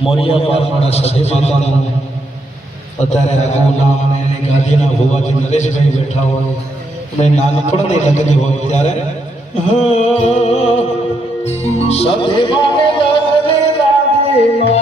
મોરિયા પારવાડા સધી માતાનું અત્યારે આખું નામ અને એની ગાદીના ભુવાજી નરેશભાઈ બેઠા હોય અને નાનપણની લગ્ન હોય ત્યારે સધી માને લગ્ન ગાદીનો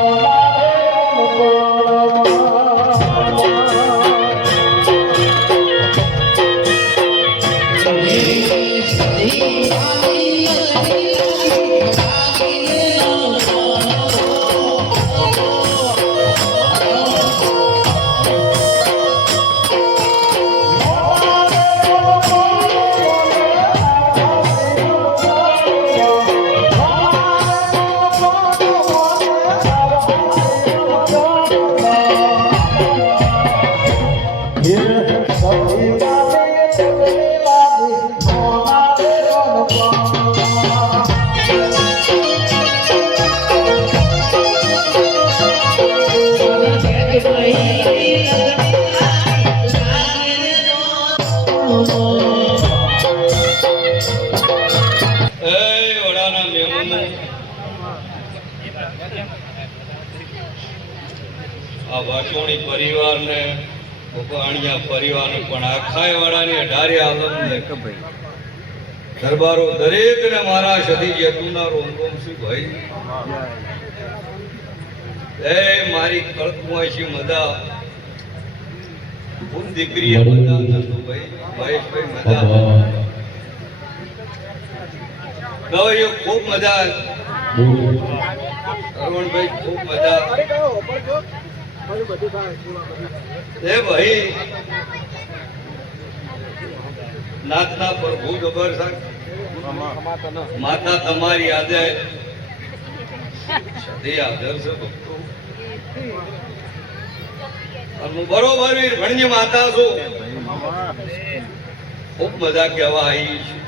વાચોણી પરિવાર ને અણિયા પરિવાર પણ આખાય વાળાની અઢારે આલમ ને દરબારો દરેક ને મારા સધી જેતુના રોમ રોમ શું ભાઈ એ મારી કળકુવાસી મદા ખૂબ દીકરી મદા ભાઈ મહેશભાઈ મદા ગવૈયો ખૂબ મજા અરવણભાઈ ખૂબ મજા એ ભાઈ નાથના પ્રભુ જબર માતા તમારી યાદે સદી હાજર છે ભક્તો હું બરોબર ભણની માતા છું ખૂબ મજા કહેવા આવી છું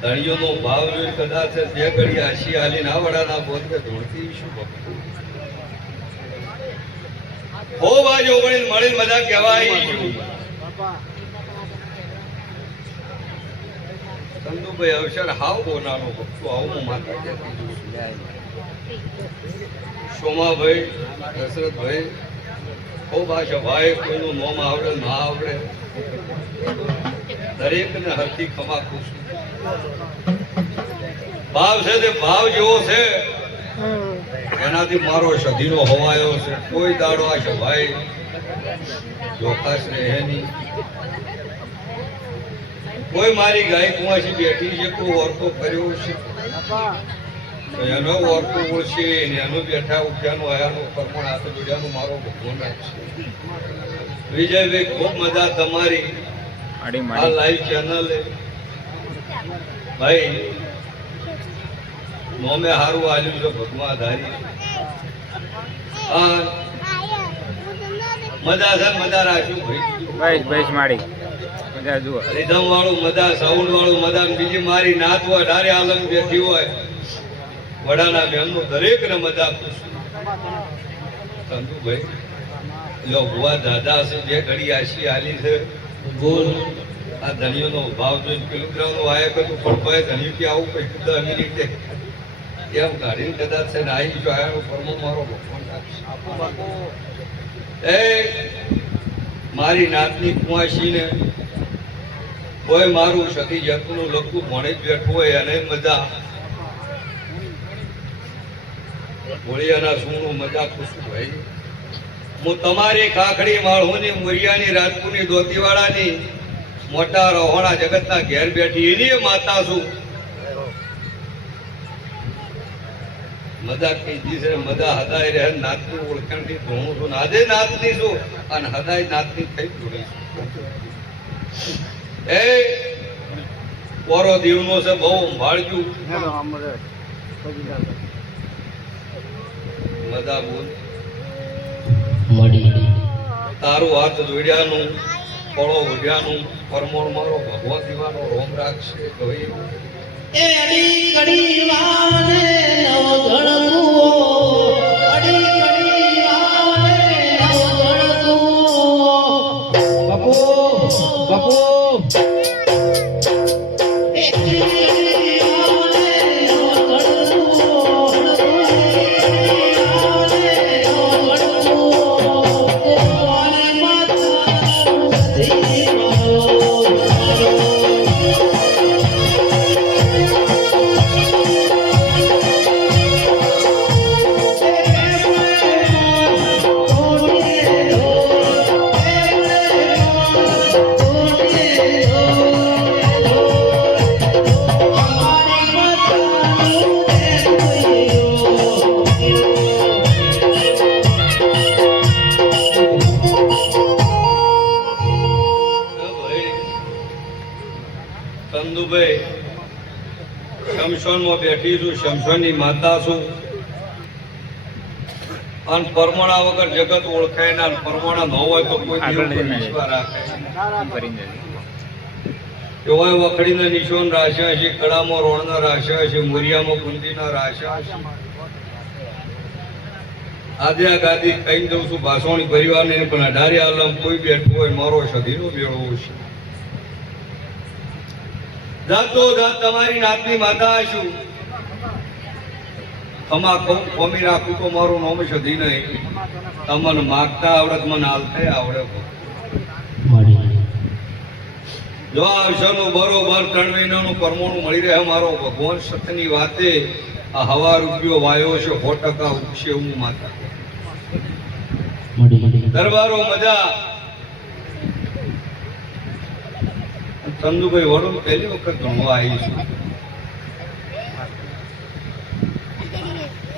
ધણીઓનો ભાવ જોઈ કદાચ બે ઘડી આશી હાલી ના વડાના બોધને ધોળતી શું ભક્તો ખૂબ આજે ઓગણીસ મળીને મજા કહેવાય છું ચંદુભાઈ અવસર હાવ બોનાનો ભક્તો આવું માતા કહેતી સોમાભાઈ દશરથભાઈ ખૂબ આશા ભાઈ કોઈનું નોમ આવડે ના આવડે દરેકને હરથી ખમા ખુશ ભાવ છે તે ભાવ જેવો છે એનાથી મારો સધીનો હવાયો છે કોઈ દાડો આ સભાઈ જોખાશ રહે નહીં કોઈ મારી ગાય કુવાસી બેઠી છે કોઈ ઓરતો કર્યો છે એનો ઓરતો ઓળશે એનો બેઠા ઉઠ્યાનું આયાનું કર્મણ હાથ જોડ્યાનું મારો ભગવાન રાખશે વિજયભાઈ ખૂબ મજા તમારી આ લાઈવ ચેનલ ભાઈ નોમે હારું આલ્યું છે ભગવાન ધારી મજા છે મજા રાખ્યું ભાઈ બસ માડી મજા જુઓ રીધમ વાળું મજા સાઉન્ડ વાળું મજા બીજી મારી નાત હોય ડારે આલમ બેઠી હોય વડાના બેનનું દરેક ને મજા ખુશ ચંદુભાઈ લો ભુવા દાદા છે બે ઘડી આશી હાલી છે બોલ આ ધણીઓનો ભાવ જોઈ પેલું ગ્રાઉન્ડ આયા કર્યું પણ ભાઈ ધણી કે આવું કઈ 10 મિનિટે કેમ ગાડીને કદાચ છે ને આવી જો આયાનો પરમો મારો ભગવાન એ મારી નાતની કુવાસીને કોઈ મારું સતી જતું લખું ભણે જ બેઠું હોય અને મજા હોળિયાના સૂનું મજા ખુશ ભાઈ હું તમારી ખાખડી માળોની મોરિયાની રાજપુરની દોતીવાળાની મોટા રોહણા જગતના ઘેર બેઠી એની માતા છું મજા કીધી છે મજા હદાય રહે નાતની ઓળખાણથી ધોણું છું આજે નાતની છું અને હદાય નાતની થઈ જોડી છું એ પોરો દીવનો છે બહુ સંભાળજો મજા બોલ તારું હાથ જોડ્યાનું ફળો ઉડ્યાનું પરમોળ મારો ભગવાન દીવાનો રોમ રાખશે કહ્યું એ અડી કડી વાને નવ ગણગુઓ અડી કડી વાને નવ ગણગુઓ બાપો બાપો એ અડી કડી વાને નવ ગણગુઓ શમશાનમાં બેઠી છું, શમશાનની માતા છું. અને પરમાણા વગર જગત ઓળખાય ના. અને પરમાણા ન હોય તો કોઈ દેવ પર વિશ્વાસ રાખે. કરીને જજો. એવાય વખડીના નિશાન રાખ્યા છે, કડામાં રોણના રાખ્યા છે, મોરિયામાં કુંડીના રાખ્યા છે. આજે આ ગાદી કહી દઉં છું ભાષોણી પરિવારને પણ 18 આલમ કોઈ બેઠું હોય મારો સધીનો મેળવો છે. જાતો જાત તમારી નાતની માતા છું. તમા કહું કોમી રાખું તો મારું નામ સધી નહીં. તમને માગતા આવડત મને હાલતે આવડે. જો આ અવસરનું બરોબર 3 મહિનાનું પરમોણું મળી રહે મારો ભગવાન સત્યની વાતે આ હવા રૂપિયો વાયો છે 100% ઉગશે હું માતા. દરબારો મજા. ચંદુભાઈ વડોદ પહેલી વખત ભણવા આવી છું.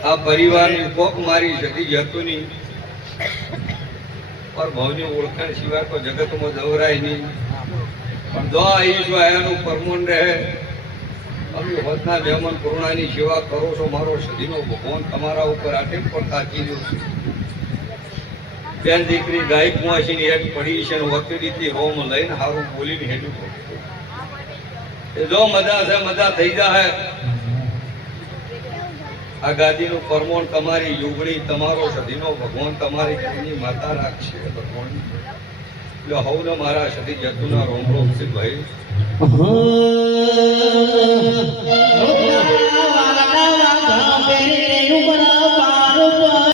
આ પરિવારની કોક મારી સતી જતું નહીં. પર ભાવની ઓળખાણ સિવાય તો જગતમાં દવરાય નહીં. પણ જો આવી છું આયાનું પરમોન રહે. તમે હોતના મહેમાન કરુણાની સેવા કરો છો. મારો સદીનો ભગવાન તમારા ઉપર આટેમ પર તાકી દો છું. બેન દીકરી ગાય કુંવાસીની હેઠ પડી છે. વકીલીથી હોમ લઈને હારું બોલીને હેઠું જો મજા છે મજા થઈ જાય. આ ગાદીનું પરમોણ તમારી યુગણી તમારો સદીનો ભગવાન તમારી ઘરની માતા રાખશે. ભગવાન એટલે હવને મારા સદી જતુના રોમ રોમ છે ભાઈ. હા